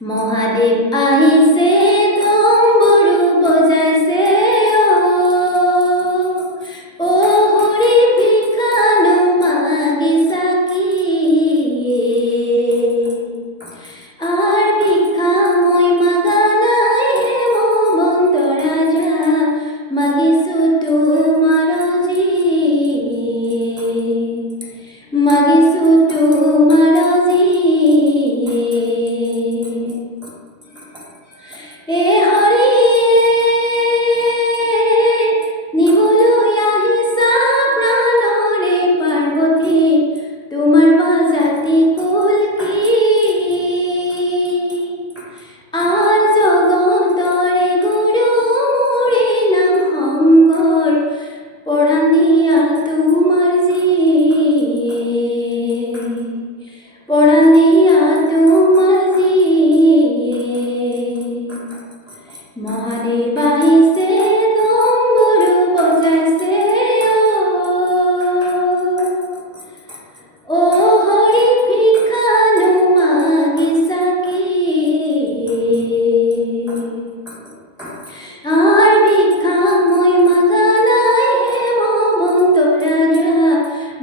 মহাদেৱ আহিছে তম্বুৰু বজাইছে ও হৰি ভিক্ষানো মাগিছা কি আৰ ভিক্ষা মই মাগা নাই হেমন্ত ৰাজা মাগিছো তোমাৰ জি মাগিছো তোমাৰ জি এ হৰি নিবলৈ আহিছা প্ৰাণৰে পাৰ্বতী তোমাৰ বাজাতি কুল কি আৰ জগতৰে গুৰু মোৰে নাম শংকৰ পৰাণ দিয়া তোমাৰ জি পৰাণ দিয়া তোমাৰ জি মহাদেৱ আহিছে তম্বুৰু বজাইছে ও হৰি ভিক্ষানো মাগিছা কি আৰ ভিক্ষা মই মাগা নাই হেমন্ত ৰাজা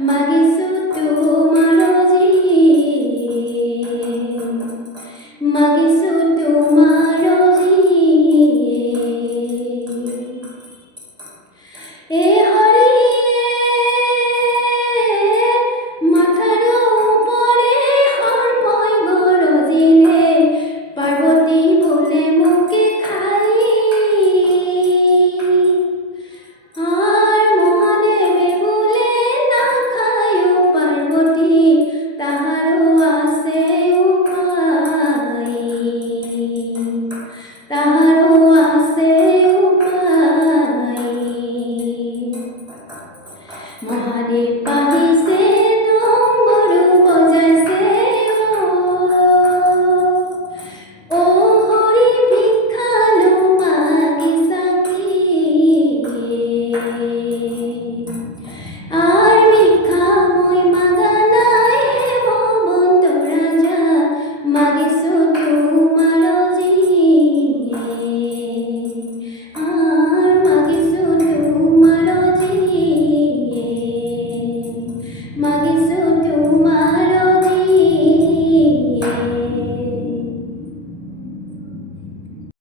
মাগিছো তোমাৰ জি মাগিছো